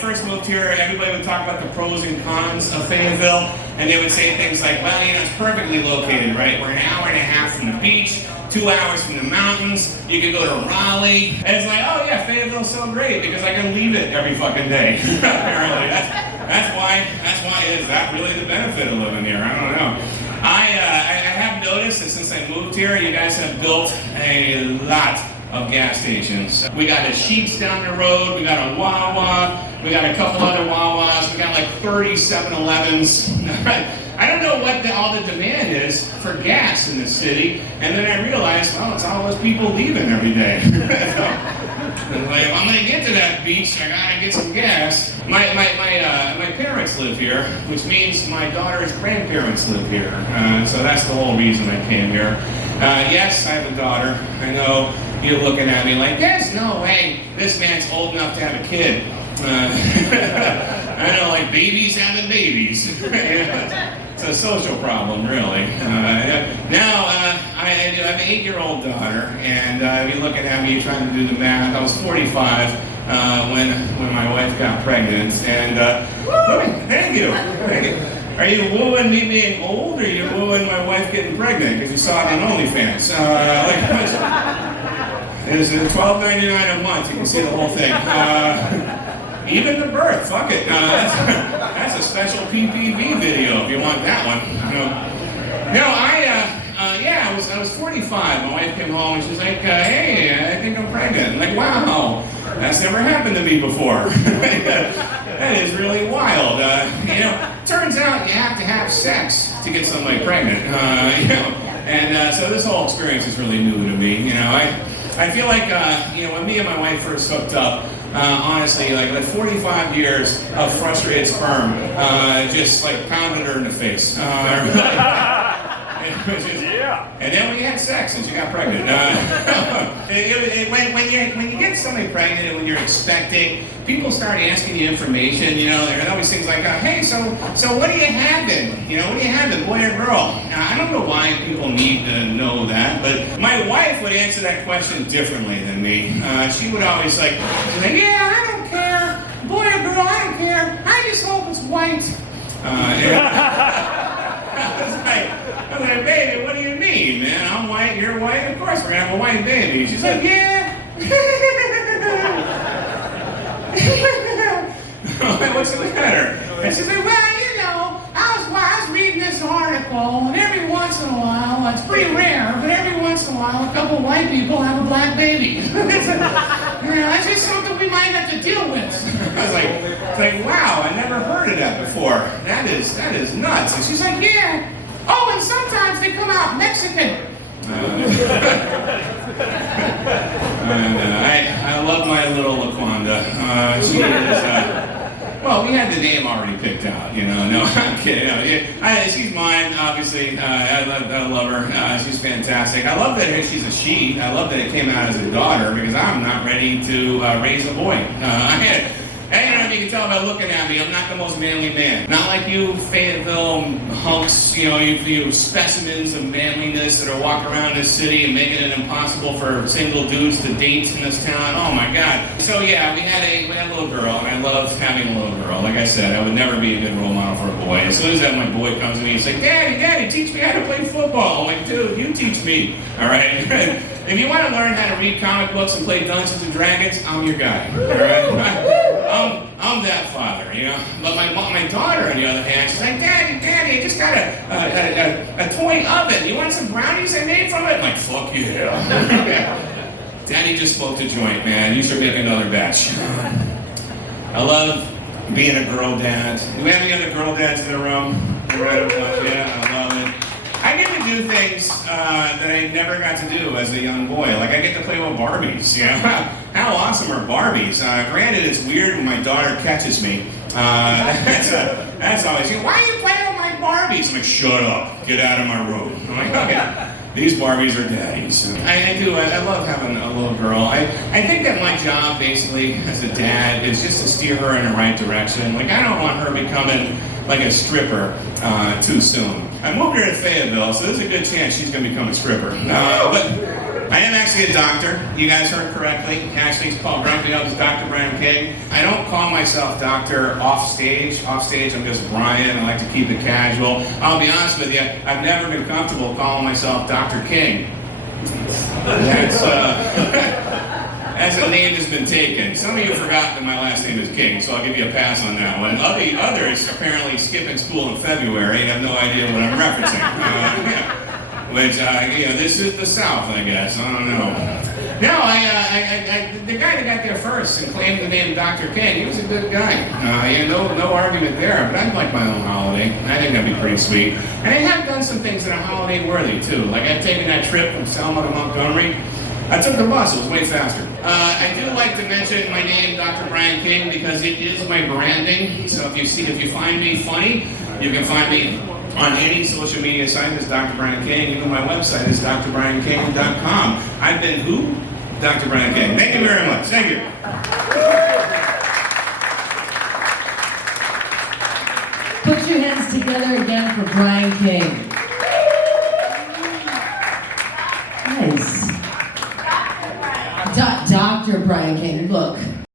first moved here, everybody would talk about the pros and cons of Fayetteville, and they would say things like, well, you know, it's perfectly located, right? We're an hour and a half from the beach, 2 hours from the mountains, you can go to Raleigh. And it's like, oh yeah, Fayetteville's so great because I can leave it every fucking day. Apparently, that's why is that really the benefit of living here? I don't know. I have noticed that since I moved here, you guys have built a lot of gas stations. We got a Sheetz down the road, we got a Wawa, we got a couple other Wawas, we got like 30 7-Elevens. I don't know what all the demand is for gas in this city, and then I realized, well, it's all those people leaving every day. Like, if I'm gonna get to that beach, I gotta get some gas. My parents live here, which means my daughter's grandparents live here. So that's the whole reason I came here. Yes, I have a daughter. I know you're looking at me like, there's no way this man's old enough to have a kid. I know, like babies having babies. It's a social problem, really. Now, I have an 8-year-old daughter, and if you're looking at me trying to do the math, I was 45 when my wife got pregnant, and thank you. Are you wooing me being old, or are you wooing my wife getting pregnant? Because you saw it on OnlyFans. It was $12.99 a month. You can see the whole thing. Even the birth, fuck it. That's a special PPV video if you want that one. I was 45. My wife came home and she's like, hey, I think I'm pregnant. I'm like, wow, that's never happened to me before. That is really wild. Turns out you have to have sex to get somebody pregnant. So this whole experience is really new to me. I feel like when me and my wife first hooked up, honestly, like 45 years of frustrated sperm just like pounded her in the face. And then we had sex and she got pregnant. When you get somebody pregnant and when you're expecting, people start asking you information. There are always things like, hey, so what are you having? What are you having, boy or girl? Now, I don't know why people need to know that, but my wife would answer that question differently than me. She would always she's like, yeah, I don't care, boy or girl, I don't care. I just hope it's white. I was like, baby, what do you mean, man? I'm white, you're white, of course we're gonna have a white baby. She's like, yeah. What's the matter? And she's like, well, I was reading this article, and every once in a while, it's pretty rare, but every once in a while, a couple of white people have a black baby. That's just something we might have to deal with. I was like, wow, I never heard of that before. That is nuts. And she's like, yeah. Oh, and sometimes they come out Mexican. I love my little LaQuanda. She is, well, we had the name already picked out, No, I'm kidding. She's mine, obviously. I love her. She's fantastic. I love that she's a she. I love that it came out as a daughter because I'm not ready to raise a boy. I don't know if you can tell by looking at me, I'm not the most manly man. Not like you Fayetteville hunks, you specimens of manliness that are walking around this city and making it impossible for single dudes to date in this town. Oh my God. So yeah, we had a little girl, and I love having a little girl. Like I said, I would never be a good role model for a boy. As soon as that my boy comes to me, he's like, Daddy, teach me how to play football. I'm like, dude, you teach me, all right? If you want to learn how to read comic books and play Dungeons and Dragons, I'm your guy, all right? I'm that father, But my daughter, on the other hand, she's like, Daddy, I just got a toy oven. You want some brownies I made from it? I'm like, fuck yeah. Daddy just smoked a joint, man. You should make another batch. I love being a girl dad. Do we have any other girl dads in the room? Yeah, I love it. I get to do things that I never got to do as a young boy. Like, I get to play with Barbies, How awesome are Barbies? Granted, it's weird when my daughter catches me. That's always, why are you playing with my Barbies? I'm like, shut up, get out of my room. I'm like, okay, these Barbies are daddies. I love having a little girl. I think that my job, basically, as a dad, is just to steer her in the right direction. Like, I don't want her becoming like a stripper too soon. I moved her to Fayetteville, so there's a good chance she's going to become a stripper. I am actually a doctor. You guys heard correctly. Actually, it's called Grumpy Up as Dr. Brian King. I don't call myself doctor off stage. Off stage, I'm just Brian. I like to keep it casual. I'll be honest with you, I've never been comfortable calling myself Dr. King. That's a name that's been taken. Some of you forgot that my last name is King, so I'll give you a pass on that one. Others apparently skipping school in February have no idea what I'm referencing. Which, this is the South, I guess. I don't know. No, the guy that got there first and claimed the name Dr. King, he was a good guy. No argument there, but I'd like my own holiday. I think that'd be pretty sweet. And I have done some things that are holiday worthy, too. Like I've taken that trip from Selma to Montgomery. I took the bus, it was way faster. I do like to mention my name, Dr. Brian King, because it is my branding. So if you find me funny, you can find me on any social media site as Dr. Brian King. Even my website is drbrianking.com. I've been who? Dr. Brian King. Thank you very much. Thank you. Put your hands together again for Brian King. Nice. Dr. Brian King, look.